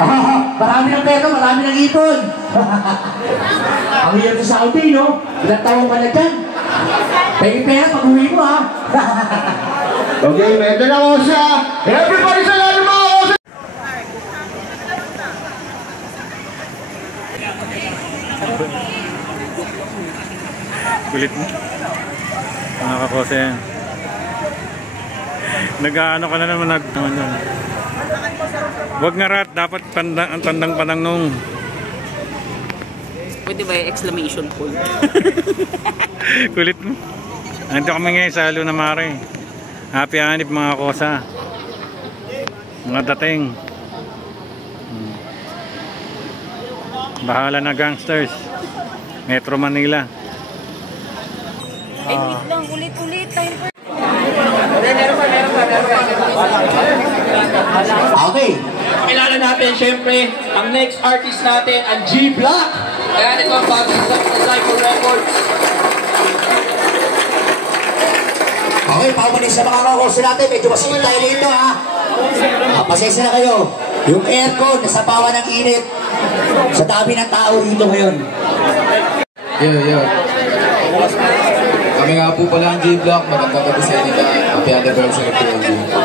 Marami ng pera, marami ng ipon. Ang hirap sa Saudi, no? Ilang taong ka na dyan. Pera, pag-uwi mo, ha? Okay, medyo na ko siya. Everybody sa lalim mga ko siya. Kulit mo. Mga kakose yan. Nag-ano ka na naman naman yun. Huwag nga rat, dapat ang tandang panang nung. Pwede ba yung exclamation point? Kulit mo. Nandito kami ngayon sa Luna Mare. Happy Hanip mga kosa. Mga dating. Bahala na gangsters. Metro Manila. Ay, wait lang. Ulit-ulit. Time for... Okay. Kilala natin syempre ang next artist natin, ang G-Block. Kaya nito ang bagong Cycle Records. Okay, paumalis sa mga kakurso natin. Medyo masikip tayo dito, ha? Pasensya na kayo. Yung aircon, nasa bawa ng init. Sa dami ng tao dito ngayon. Yo. Kami nga po pala ang G-Block. Magandang gabi sa inyo. Happy anniversary po.